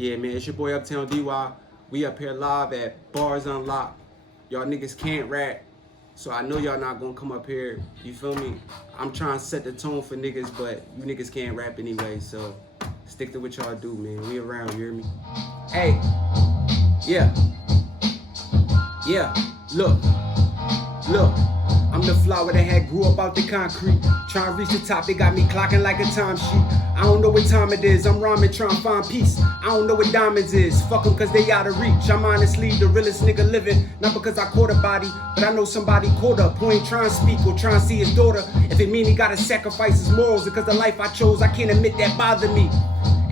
Yeah, man, it's your boy Uptown DY. We up here live at Barz Unlocked. Y'all niggas can't rap, so I know y'all not gonna come up here. You feel me? I'm trying to set the tone for niggas, but you niggas can't rap anyway, so stick to what y'all do, man. We around, you hear me? Hey, yeah, look. I'm the flower that had grew up out the concrete. Trying to reach the top, they got me clocking like a time sheet. I don't know what time it is, I'm rhyming, trying to find peace. I don't know what diamonds is, fuck them cause they out of reach. I'm honestly the realest nigga living, not because I caught a body, but I know somebody caught up who ain't trying to speak or trying to see his daughter. If it mean he gotta sacrifice his morals because the life I chose, I can't admit that bothered me.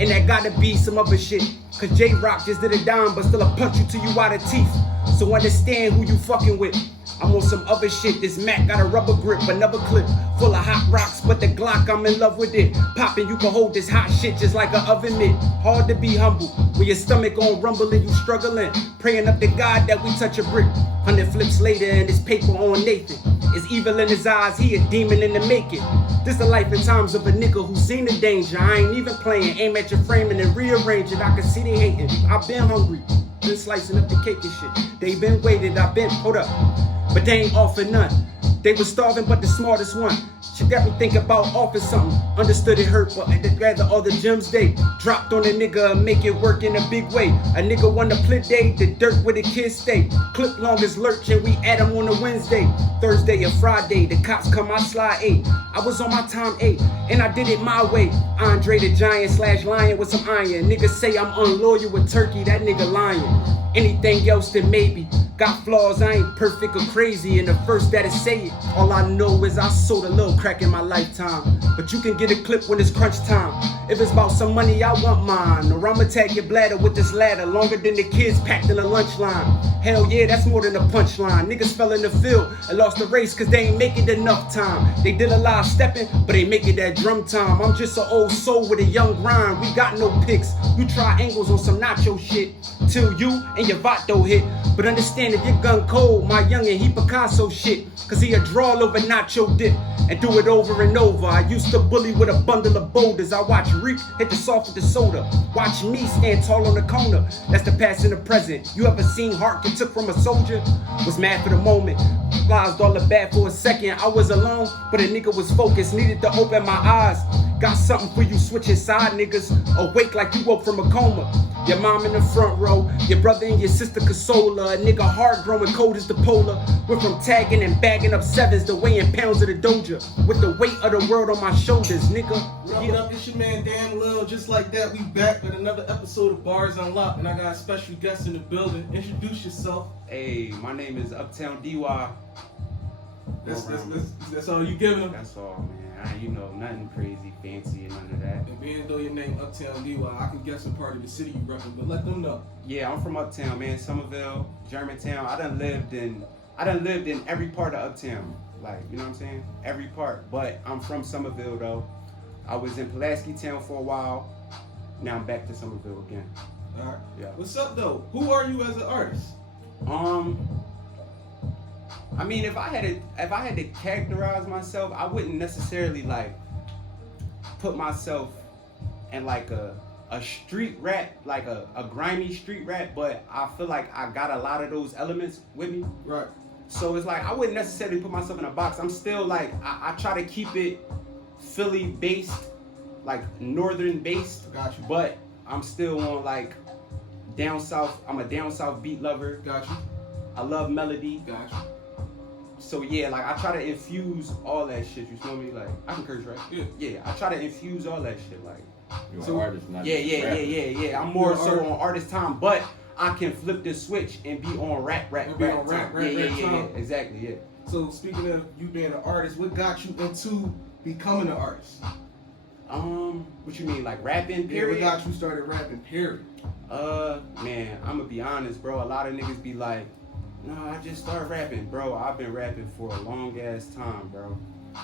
And that gotta be some other shit, cause J-Rock just did a dime, but still a punch you till you out of teeth. So understand who you fucking with. I'm on some other shit. This Mac got a rubber grip, another clip full of hot rocks, but the Glock, I'm in love with it. Poppin', you can hold this hot shit just like an oven mitt. Hard to be humble when your stomach on rumble and you struggling. Praying up to God that we touch a brick. 100 flips later and this paper on Nathan. It's evil in his eyes, he a demon in the making. This the life and times of a nigga who seen the danger. I ain't even playing, aim at your frame and then rearrange it. I can see they hating, I been hungry. Been slicing up the cake and shit. They been waited, I been, hold up. But they ain't offer none. They was starving, but the smartest one. She got me thinking about offering something. Understood it hurt, but I'd rather all the gems they dropped on a nigga and make it work in a big way. A nigga want to play day, the dirt where the kids stay. Clip long as lurch and we add them on a Wednesday. Thursday or Friday, the cops come, I slide 8. I was on my time 8, and I did it my way. Andre the Giant / Lion with some iron. Niggas say I'm unloyal with turkey, that nigga lying. Anything else than maybe. Got flaws, I ain't perfect or crazy, and the first that'll say it. All I know is I sold a little crack in my lifetime. But you can get a clip when it's crunch time. If it's about some money, I want mine. Or I'ma tag your bladder with this ladder, longer than the kids packed in the lunch line. Hell yeah, that's more than a punchline. Niggas fell in the field and lost the race cause they ain't make it enough time. They did a lot of stepping, but they make it that drum time. I'm just an old soul with a young grind. We got no picks. You try angles on some nacho shit till you and your vato hit. But understand if your gun cold, my youngin' he Picasso shit. Cause he a drawl over nacho dip and do it over and over. I used to bully with a bundle of boulders. I watch Reek hit the soft with the soda. Watch me stand tall on the corner. That's the past and the present. You ever seen heart get took from a soldier? Was mad for the moment. Realized all the bad for a second. I was alone, but a nigga was focused. Needed to open my eyes. Got something for you switching side niggas. Awake like you woke from a coma. Your mom in the front row. Your brother and your sister consoler. A nigga hard growing cold as the polar. Went from tagging and bagging up sevens to weighing pounds of the doja. With the weight of the world on my shoulders, nigga. What up, it's your man Dan Lil. Just like that, we back with another episode of Barz Unlocked, and I got a special guest in the building. Introduce yourself. Hey, my name is Uptown DY. That's all you giving him. That's all, man. You know, nothing crazy, fancy, and none of that. And being though your name Uptown DY, I can guess what part of the city you repping, but let them know. Yeah, I'm from Uptown, man. Somerville, Germantown. I done lived in every part of Uptown. Like, you know what I'm saying? Every part. But I'm from Somerville though. I was in Pulaski Town for a while. Now I'm back to Somerville again. Alright. Yeah. What's up though? Who are you as an artist? I mean, if I had to characterize myself, I wouldn't necessarily like put myself in like a street rap, like a grimy street rap, but I feel like I got a lot of those elements with me. Right. So it's like I wouldn't necessarily put myself in a box. I'm still like I try to keep it Philly based, like northern based. Got you. But I'm still on like down south. I'm a down south beat lover. Got you. I love melody. Got you. So yeah, like I try to infuse all that shit. You feel me? Like I can curse, right? Yeah. Yeah, I try to infuse all that shit. Like You're an artist, not just a rapper. yeah. I'm more so on artist time, but I can flip this switch and be on rap rap time. Yeah, exactly, yeah. So speaking of you being an artist, what got you into becoming an artist? What you mean, like rapping? Period. Yeah, what got you started rapping? Period. Man, I'm gonna be honest, bro. A lot of niggas be like, "Nah, I just started rapping, bro." I've been rapping for a long ass time, bro.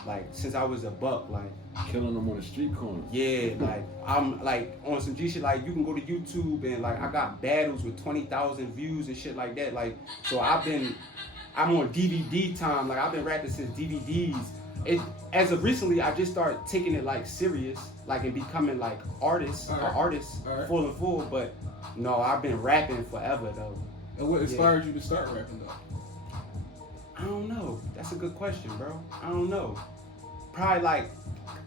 Like since I was a buck, like Killing them on the street corner. yeah, like I'm like on some G shit. Like you can go to YouTube and like I got battles with 20,000 views and shit like that. Like so I'm on DVD time. Like I've been rapping since DVDs. as of recently, I just started taking it like serious, like and becoming like artists, full and full. But no, I've been rapping forever though. And what inspired you to start rapping though? I don't know. That's a good question, bro. I don't know. Probably like,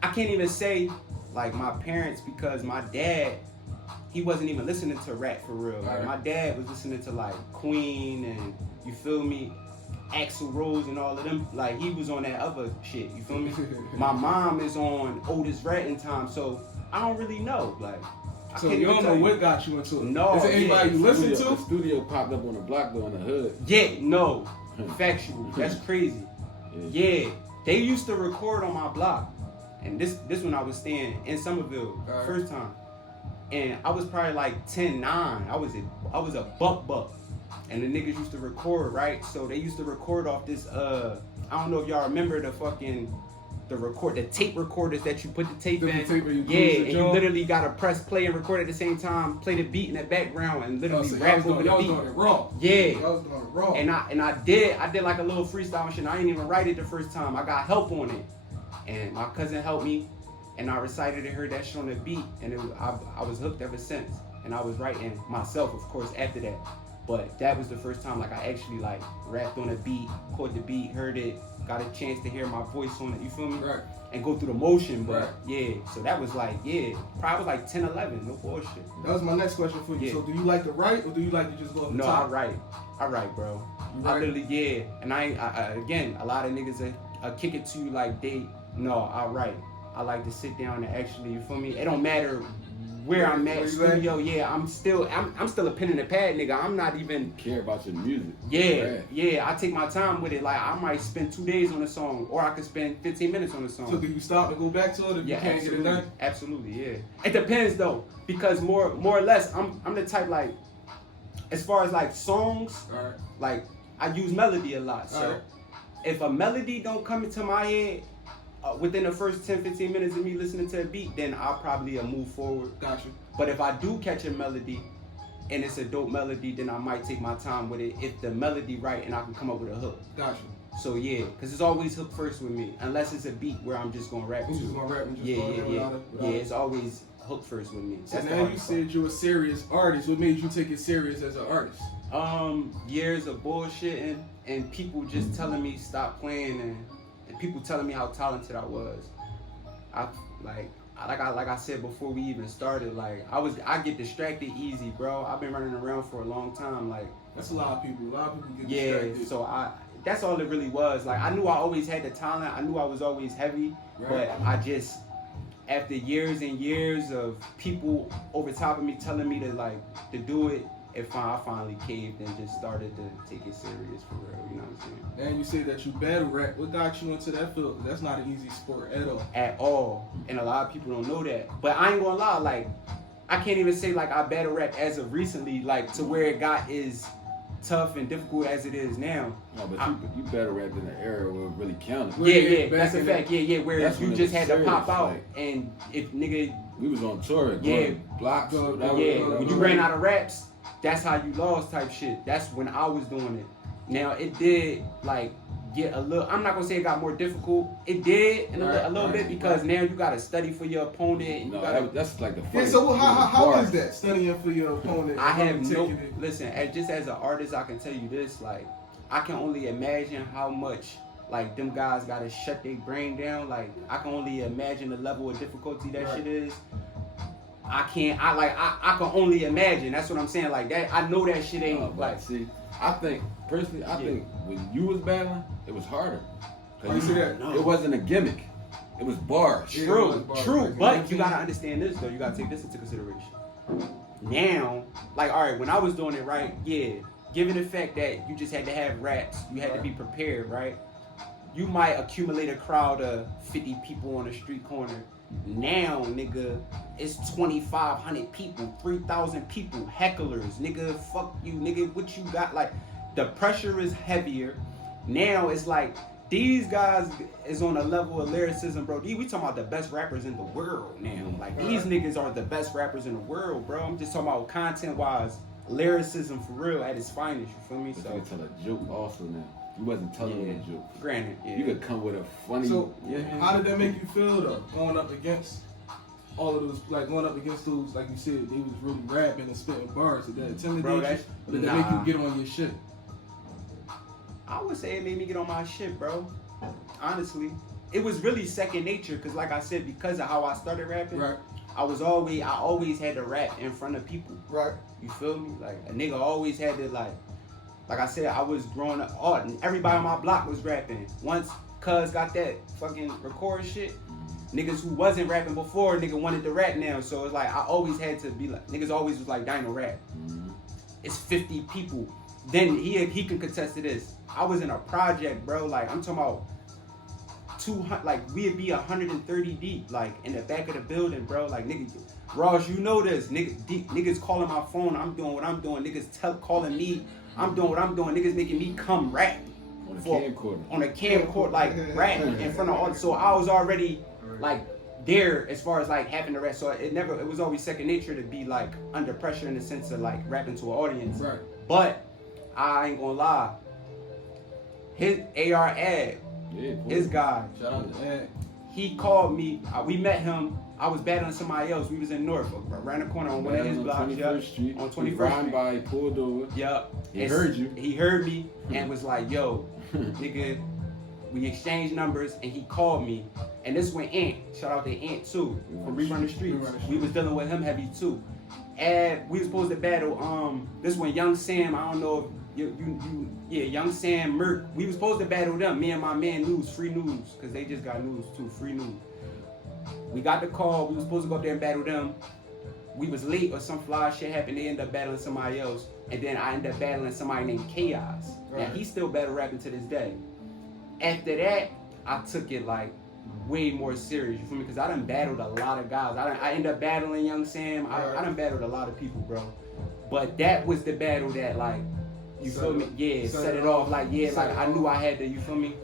I can't even say like my parents, because my dad, he wasn't even listening to rap for real. Like my dad was listening to like Queen and, you feel me, Axl Rose and all of them. Like he was on that other shit, you feel me? My mom is on Otis Ratting Time, so I don't really know. Like, so you don't know what got you into it? No. Is it anybody you listen to? The studio popped up on the block though in the hood. Yeah, no. Factual. That's crazy. Yeah. They used to record on my block. And this when I was staying in Somerville, first time. And I was probably like 10-9. I was a buck. And the niggas used to record, right? So they used to record off this I don't know if y'all remember the tape recorders that you put the tape in. And you literally gotta press play and record at the same time, play the beat in the background and literally rap over the beat. Y'all was doing it raw. Yeah. Y'all was doing it raw. And I did like a little freestyle and shit. I didn't even write it the first time. I got help on it. And my cousin helped me, and I recited and heard that shit on the beat, and I was hooked ever since. And I was writing myself, of course, after that. But that was the first time like I actually like rapped on a beat, caught the beat, heard it, got a chance to hear my voice on it, you feel me? Right. And go through the motion, but yeah. So that was like, probably like 10, 11, no bullshit. That was my next question for you. Yeah. So do you like to write or do you like to just go up the top? No, I write, bro. I literally, and I again, a lot of niggas are kick it to you like no, I write. I like to sit down and actually, you feel me? It don't matter where I'm at, studio, I'm still a pen and a pad nigga. I'm not even care about your music. Yeah, I take my time with it. Like I might spend 2 days on a song, or I could spend 15 minutes on a song. So do you stop and go back to it if you can't get it done? Absolutely, yeah. It depends though, because more or less, I'm the type like, as far as like songs, like I use melody a lot. So if a melody don't come into my head within the first 10-15 minutes of me listening to a beat, then I'll probably move forward. Gotcha. But if I do catch a melody and it's a dope melody, then I might take my time with it if the melody right and I can come up with a hook. Gotcha. So yeah, because it's always hook first with me, unless it's a beat where I'm just gonna rap. It's always hook first with me. So now you said you're a serious artist. What made you take it serious as an artist? Years of bullshitting and people just telling me stop playing and people telling me how talented I was. Like I said before we even started, like I get distracted easy, bro. I've been running around for a long time, like that's a lot of people. A lot of people get distracted. Yeah, so that's all it really was. Like I knew I always had the talent. I knew I was always heavy, but I just, after years and years of people over top of me telling me to do it, I finally caved and just started to take it serious for real, you know what I'm saying? And you say that you battle rap. What got you into that field? That's not an easy sport at all. At all. And a lot of people don't know that. But I ain't gonna lie, like, I can't even say like I battle rap as of recently, like to where it got as tough and difficult as it is now. No, but you battle rapped in an era where it really counted. Yeah, that's a fact. Yeah, where you just had to pop out. Like, and if nigga... We was on tour, blocks. When you ran out of raps, that's how you lost type shit. That's when I was doing it. Now it did like get a little, I'm not gonna say it got more difficult. It did a little bit because now you gotta study for your opponent. And that's like the first. Yeah, so how is that, studying for your opponent? I have listen, just as an artist, I can tell you this, like I can only imagine how much like them guys gotta shut their brain down. Like I can only imagine the level of difficulty that shit is. I can only imagine. That's what I'm saying. Like that, I know that shit ain't like. See, I think personally, think when you was battling, it was harder. You see that? It wasn't a gimmick. It was bars. True. But you gotta understand this though. You gotta take this into consideration. Now, like, all right, when I was doing it, right? Yeah. Given the fact that you just had to have raps, you had to be prepared, right? You might accumulate a crowd of 50 people on a street corner. Now, nigga, it's 2,500 people, 3,000 people, hecklers, nigga, fuck you, nigga, what you got? Like, the pressure is heavier. Now it's like, these guys is on a level of lyricism, bro. We talking about the best rappers in the world now. Like, these niggas are the best rappers in the world, bro. I'm just talking about content-wise, lyricism for real at its finest, you feel me? But you can tell a joke also now. You wasn't telling Yeah. no joke. Granted, yeah. You could come with a funny. So, yeah. how did that make you feel though? Going up against all of those, like going up against those, like you said, they was really rapping and spitting bars. Did that intimidate Bro, you? that's- Or did that make nah. you get on your shit? I would say it made me get on my shit, bro. Honestly, it was really second nature because, like I said, because of how I started rapping, Right. I always had to rap in front of people. Right. You feel me? Like a nigga always had to like I said, I was growing up. Oh, and everybody on my block was rapping. Once Cuz got that fucking record shit, niggas who wasn't rapping before, nigga wanted to rap now. So it's like I always had to be like, niggas always was like, Dino rap. It's 50 people. Then he can contest to this. I was in a project, bro. Like I'm talking about 200. Like we'd be 130 deep, like in the back of the building, bro. Like nigga, Ross, you know this. Niggas calling my phone. I'm doing what I'm doing. Niggas calling me. I'm doing what I'm doing. Niggas making me come rap On a camcorder. on a camcorder, like rap in front of all. So I was already like there as far as like having to rap. So it was always second nature to be like under pressure in the sense of like rapping to an audience. Right. But I ain't gonna lie. His AR ad, Yeah, his guy, Shout out to Ed. he called me. We met him. I was battling somebody else. We was in Norfolk, around the corner on one of his blocks. 21st Street. On He 21st riding Street. by, he pulled over. Yup. He heard you. He heard me and was like, yo, nigga, we exchanged numbers and he called me. And this when Ant, shout out to Ant too, from Rerun the Streets. We was dealing with him heavy too. And we was supposed to battle, this when Young Sam, I don't know if Young Sam, Merc, we was supposed to battle them, me and my man News, Free News, because they just got news too, Free News. We got the call, we was supposed to go up there and battle them. We was late or some fly shit happened, they ended up battling somebody else. And then I ended up battling somebody named Chaos. Right. And he still battle rapping to this day. After that, I took it like way more serious, you feel me? Because I done battled a lot of guys. I ended up battling Young Sam. I done battled a lot of people, bro. But that was the battle that like, you feel me? Yeah, set it off. Like, yeah, like I knew I had to, you feel me?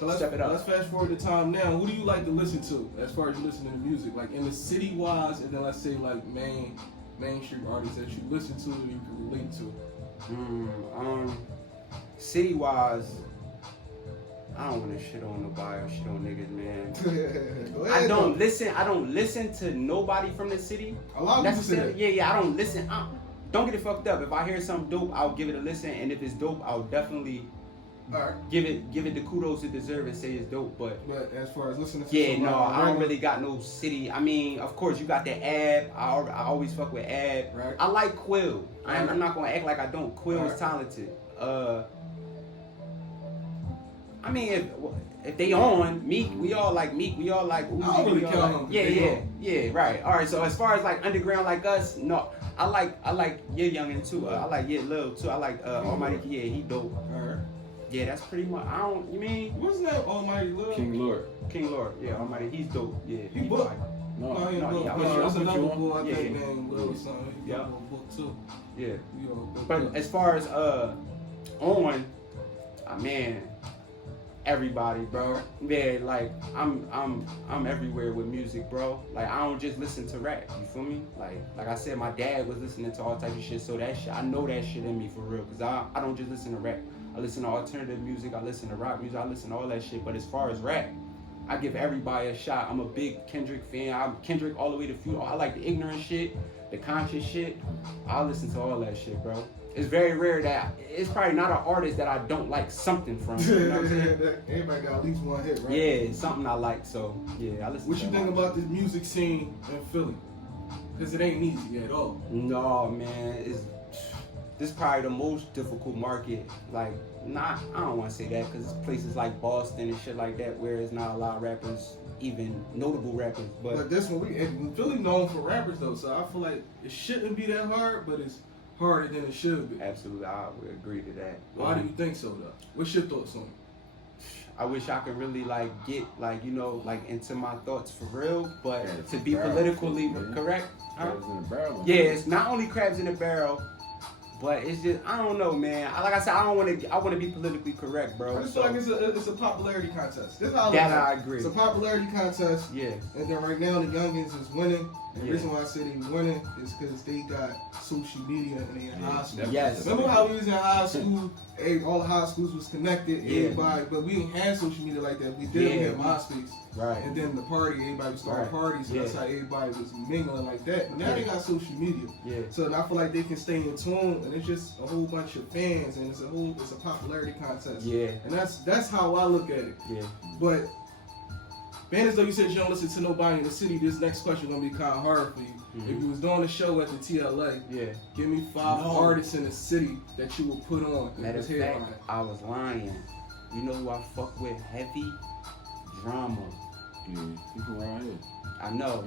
So Step it up. let's fast forward to time now. Who do you like to listen to as far as you listening to music? Like in the city wise, and then let's say like mainstream artists that you listen to and you can relate to. City wise, I don't want to shit on nobody or shit on niggas, man. Go ahead, I don't listen to nobody from the city. A lot of people say that. Yeah, I don't listen. Don't get it fucked up. If I hear something dope, I'll give it a listen, and if it's dope, I'll definitely give it the kudos it deserves and say it's dope. But as far as listening to yeah, somebody, no, I don't really got no city. I mean, of course, you got the Ab. I always fuck with Ab. Right. I like Quill. I'm not gonna act like I don't. Quill is talented. I mean, if they on Meek, we all like Meek. We all like Uzi. I don't really we all care like, on them. yeah, right. All right. So as far as like underground like us, no, I like Yeah Youngin too. I like Yeah Lil too. I like Almighty. Yeah, he dope. Alright. Yeah, that's pretty much. You mean What's that Almighty Lil? King Lord. King Lord? Yeah, Almighty. He's dope. Yeah, He booked? fine. No, No, he ain't no, booked. yeah, No, I'll that's put you another on. boy I think Yeah. named Lil something. He got Yeah. a little book too. Yeah. You know, But as far as on, man, everybody, bro. Yeah, like I'm everywhere with music, bro. Like I don't just listen to rap. You feel me? Like I said, my dad was listening to all types of shit. So that shit, I know that shit in me for real. Cause I don't just listen to rap. I listen to alternative music. I listen to rock music. I listen to all that shit. But as far as rap, I give everybody a shot. I'm a big Kendrick fan. I'm Kendrick all the way to Future. I like the ignorant shit, the conscious shit. I listen to all that shit, bro. It's very rare that it's probably not an artist that I don't like something from. You know what I'm saying? Everybody got at least one hit, right? Yeah, it's something I like. So yeah, I listen. What to you a think lot. about this music scene in Philly? Because it ain't easy at all. No, man, this is probably the most difficult market. Like, I don't want to say that because it's places like Boston and shit like that where it's not a lot of rappers, even notable rappers. But this one, Philly known for rappers though, so I feel like it shouldn't be that hard, but it's harder than it should be. Absolutely, I would agree to that. Why do you think so though? What's your thoughts on it? I wish I could really like get like into my thoughts for real, but Yeah, to be barrel, politically man. correct. Crabs in a barrel. Yeah, it's not only crabs in a barrel, but it's just I don't know, man. Like I said, I want to be politically correct, bro. I just feel like it's a popularity contest. This is how That look at I it. agree. It's a popularity contest, Yeah, and then right now the youngins is winning, And the reason why I say they winning is because they got social media and they in high school. Yes. Remember how we was in high school? All the high schools was connected. Yeah. Everybody, but we didn't have social media like that. We did. We had MySpace. Right. And then the party, everybody was starting parties. So that's how everybody was mingling like that. But now they got social media. Yeah. So I feel like they can stay in tune, and it's just a whole bunch of fans, and it's a popularity contest. Yeah. And that's how I look at it. Yeah. But being as though you said you don't listen to nobody in the city, this next question gonna be kind of hard for you. Mm-hmm. If you was doing a show at the TLA, give me 5 artists in the city that you would put on. Matter of fact, I was lying. You know who I fuck with heavy? Drama. Yeah, people around here. I know.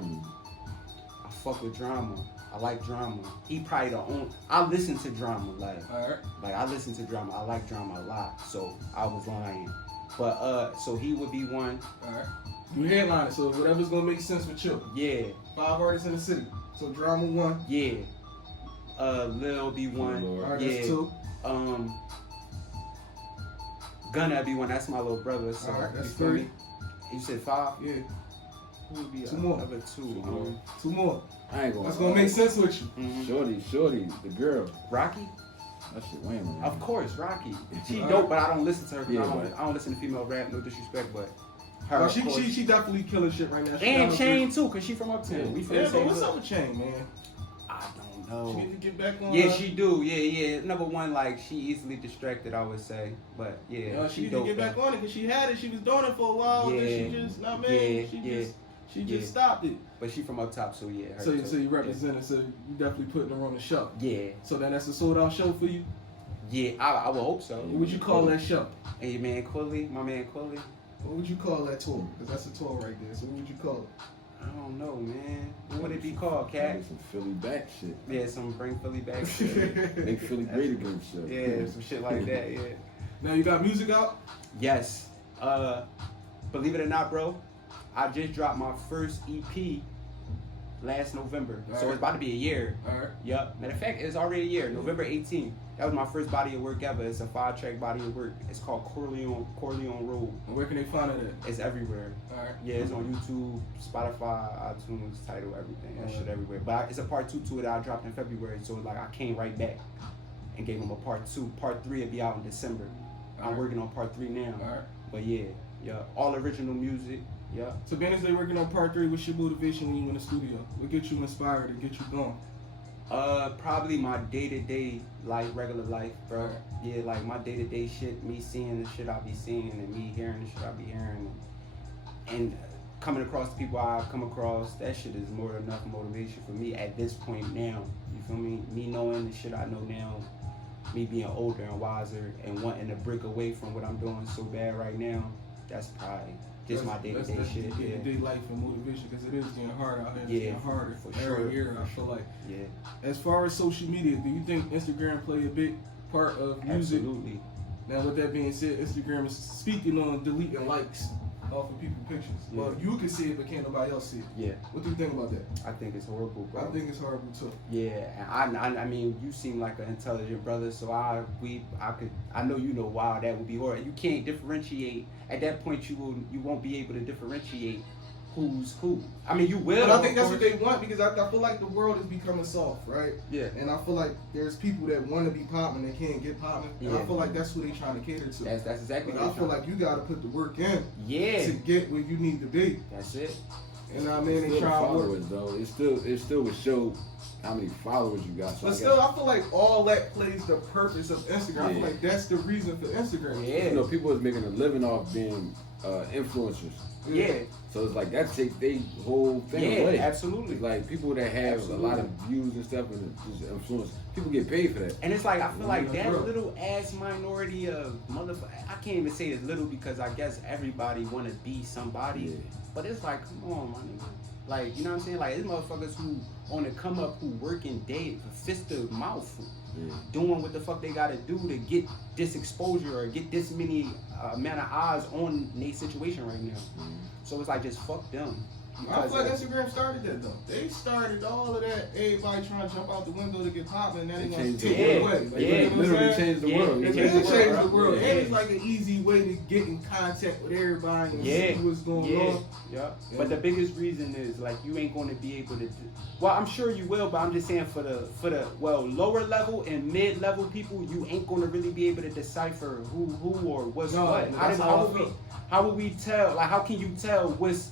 I fuck with Drama. I like Drama. He probably the only. I listen to Drama like I listen to Drama. I like Drama a lot. So I was lying. But so he would be one. Alright. You headline it, so whatever's gonna make sense with you. Yeah. 5 artists in the city. So Drama 1. Yeah. Lil be one. Alright, yeah. that's 2. Gunna be one. That's my little brother. So Alright, that's you feel 3. me? You said 5? Yeah. Who would be 2 more. Other 2? 2 more. I ain't gonna. That's gonna make sense with you. Shorty, the girl. Rocky? That shit wham, man. Of course, Rocky. She dope, but I don't listen to her. Yeah, I don't listen to female rap. No disrespect, but her. Oh, she definitely killing shit right now. And Chain too, cause she from Uptown. We from the but same what's hood. up with Chain, man? I don't know. She need to get back on. Yeah, she do. Yeah. Number one, like she easily distracted, I would say. But yeah, she need dope, to get back on it because she had it. She was doing it for a while. Yeah. And then she just, she just stopped it. But she from up top, so yeah. Her So too. you represent it. So you definitely putting her on the show. Yeah. So then that's a sold out show for you. Yeah, I would hope so. What would you call that show? Hey, man, Quilly, my man Quilly. What would you call that tour? Because that's a tour right there. So what would you call it? I don't know, man. What would it be called, Cat? Some Philly back shit. Yeah, some bring Philly back shit. Make Philly great again shit. Yeah, some shit like that, yeah. Now you got music out? Yes. Believe it or not, bro, I just dropped my first EP last November. So it's about to be a year. Alright. Yup. Matter of fact, it's already a year. November 18th. That was my first body of work ever. It's a 5-track body of work. It's called Corleone Road. And where can they find it at? It's everywhere. Alright. Yeah, it's on YouTube, Spotify, iTunes, Tidal, everything. That shit everywhere. But it's a part 2 to it that I dropped in February. So like I came right back and gave them a part 2. Part 3 will be out in December. I'm working on part 3 now. Alright. But yeah, all original music. Yeah. So being as they working on part 3, what's your motivation when you in the studio? What gets you inspired and get you going? Probably my day-to-day life, regular life, bro. Right. Yeah, like my day-to-day shit, me seeing the shit I be seeing and me hearing the shit I be hearing and coming across the people I come across, that shit is more than enough motivation for me at this point now. You feel me? Me knowing the shit I know now, me being older and wiser and wanting to break away from what I'm doing so bad right now, that's probably just my day-to-day shit. Yeah. Day life and motivation because it is getting harder out here. It's Yeah, getting harder for every sure. year, I feel like. Yeah. As far as social media, do you think Instagram play a big part of music? Absolutely. Now, with that being said, Instagram is speaking on deleting likes off of people's pictures. Yeah. Well, you can see it, but can't nobody else see it. Yeah. What do you think about that? I think it's horrible, bro. I think it's horrible too. Yeah, and I mean, you seem like an intelligent brother, so I know you know why that would be horrible. You can't differentiate at that point. You won't be able to differentiate who's who. I mean, you will. But I think that's what they want because I feel like the world is becoming soft, right? Yeah. And I feel like there's people that want to be popping and can't get popping. And I feel like that's who they trying to cater to. That's exactly. But I feel like you got to put the work in. Yeah. To get where you need to be. That's it. And I mean, they Still trying to work. followers though. It still would show how many followers you got. So But still, I feel like all that plays the purpose of Instagram. I feel like that's the reason for Instagram. Yeah. you know, people is making a living off being influencers. Yeah. So it's like that takes they whole thing away. Absolutely. It's like people that have Absolutely. a lot of views and stuff and just influence, people get paid for that. And it's like I feel like that bro. little ass minority of motherfucker. I can't even say it's little because I guess everybody want to be somebody. Yeah. But it's like, come on, my nigga. Like, you know what I'm saying? Like, there's motherfuckers who on the come up, who working day, fist to mouth, doing what the fuck they gotta do to get this exposure or get this many amount of eyes on their situation right now. So it's like, just fuck them. I feel like Instagram started that though. They started all of that. Everybody trying to jump out the window to get popping, and then they gonna take it away. Like, Yeah. you know what I'm Literally saying? changed the world. It Yeah. did change the world. Yeah. And it's like an easy way to get in contact with everybody and see what's going on. Yeah. But the biggest reason is like you ain't going to be able to. Well, I'm sure you will, but I'm just saying for the lower level and mid level people, you ain't going to really be able to decipher who or what's what. How will we tell? Like, how can you tell what's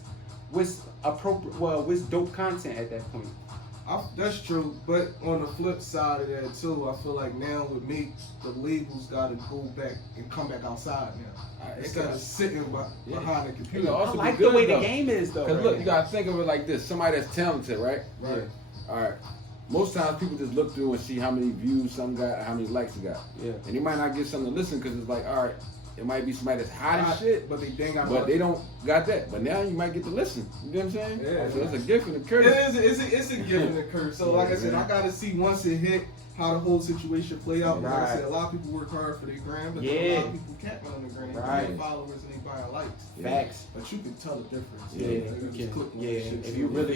appropriate? Well, what's dope content at that point? That's true, but on the flip side of that too, I feel like now with me, the labels got to go back and come back outside now. Instead of sitting behind the computer. I like the way the game is though. Because look, you gotta think of it like this: somebody that's talented, right? Right. Yeah. All right. Most times people just look through and see how many views some got, how many likes he got. Yeah. And you might not get something to listen because it's like, all right, it might be somebody that's hot as shit, but they don't got that. But now you might get to listen. You know what I'm saying? Yeah. So it's a gift and a curse. It's a gift and a curse. So like I said, I gotta see once it hit how the whole situation play out. Like I said, a lot of people work hard for their gram, but a lot of people capping on the gram. They get followers and they buying likes. Facts. But you can tell the difference. Yeah, you can. If you really,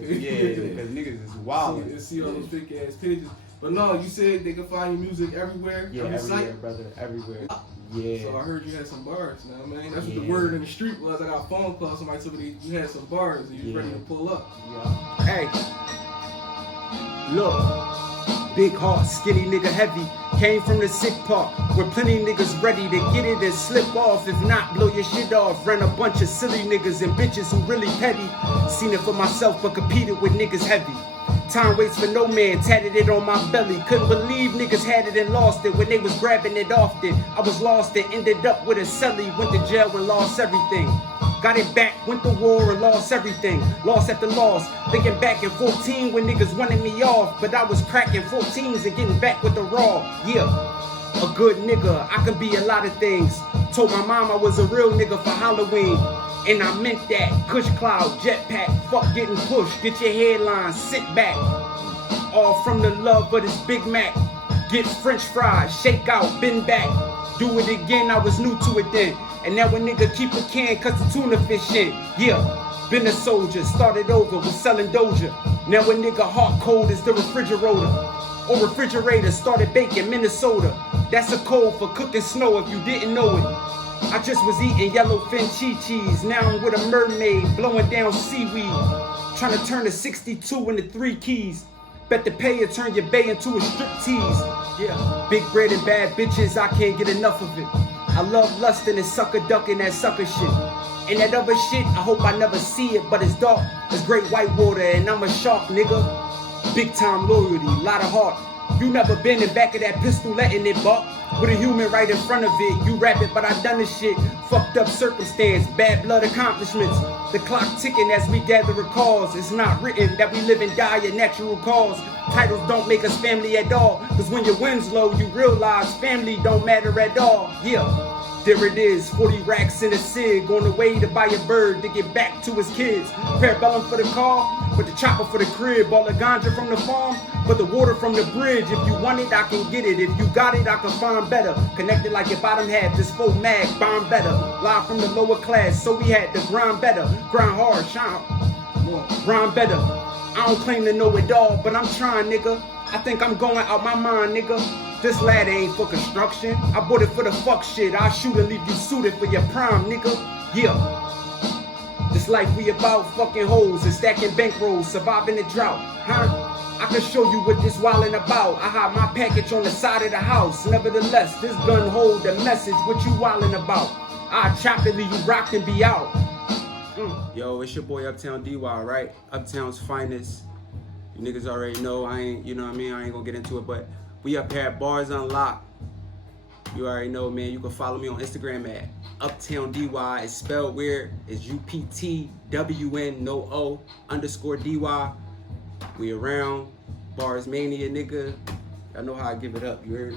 because niggas is wild. You see all those fake ass pages. But no, you said they can find your music everywhere. Yeah, everywhere, brother, everywhere. Yeah. So I heard you had some bars now, man. That's what the word in the street was. I got a phone call. Somebody told me you had some bars and you was ready to pull up. Yeah. Hey, look. Big heart, skinny nigga heavy. Came from the sick part, where plenty niggas ready to get it and slip off. If not, blow your shit off. Ran a bunch of silly niggas and bitches who really petty. Seen it for myself, but competed with niggas heavy. Time waits for no man, tatted it on my belly. Couldn't believe niggas had it and lost it when they was grabbing it often. I was lost and ended up with a celly. Went to jail and lost everything. Got it back, went to war and lost everything. Lost after loss. Thinking back in 14 when niggas wanted me off. But I was cracking 14s and getting back with the raw. Yeah, a good nigga, I can be a lot of things. Told my mom I was a real nigga for Halloween. And I meant that. Kush cloud, jetpack, fuck getting pushed. Get your headline, sit back. All from the love of this Big Mac. Get french fries, shake out, bend back. Do it again, I was new to it then. And now a nigga keep a can cause the tuna fish in. Yeah, been a soldier, started over, was selling Doja. Now a nigga heart cold as the refrigerator started baking Minnesota. That's a code for cooking snow if you didn't know it. I just was eating yellowfin cheese. Now I'm with a mermaid blowing down seaweed. Trying to turn a 62 into 3 keys. Bet the pay or turn your bay into a strip tease. Yeah, big bread and bad bitches, I can't get enough of it. I love lusting and sucker ducking that sucker shit. And that other shit, I hope I never see it, but it's dark. It's great white water and I'm a shark, nigga. Big time loyalty, lot of heart. You never been in back of that pistol letting it buck. With a human right in front of it, you rap it, but I done this shit. Fucked up circumstance, bad blood accomplishments. The clock ticking as we gather recalls. It's not written that we live and die a natural cause. Titles don't make us family at all. Cause when your wind's low, you realize family don't matter at all. Yeah. There it is, 40 racks in a cig, on the way to buy a bird to get back to his kids. Parabellum for the car, with the chopper for the crib, all the ganja from the farm, but the water from the bridge. If you want it, I can get it. If you got it, I can find better. Connected like your bottom half, this full mag, bomb better. Live from the lower class, so we had to grind better. Grind hard, shine, grind better. I don't claim to know it all, but I'm trying, nigga. I think I'm going out my mind, nigga. This ladder ain't for construction. I bought it for the fuck shit. I'll shoot and leave you suited for your prime, nigga. Yeah. This life we about fucking hoes and stacking bankrolls, surviving the drought, huh? I can show you what this wildin' about. I hide my package on the side of the house. Nevertheless, this gun hold the message. What you wildin' about? I chop it, leave you rocked and be out. Yo, it's your boy Uptown DY, right? Uptown's finest. You niggas already know. I ain't, you know what I mean? I ain't gonna get into it, but we up here at Barz Unlocked. You already know, man. You can follow me on Instagram at Uptown DY. It's spelled weird. It's UPTWN, no O, _DY. We around. Barz Mania, nigga. I know how I give it up, you heard?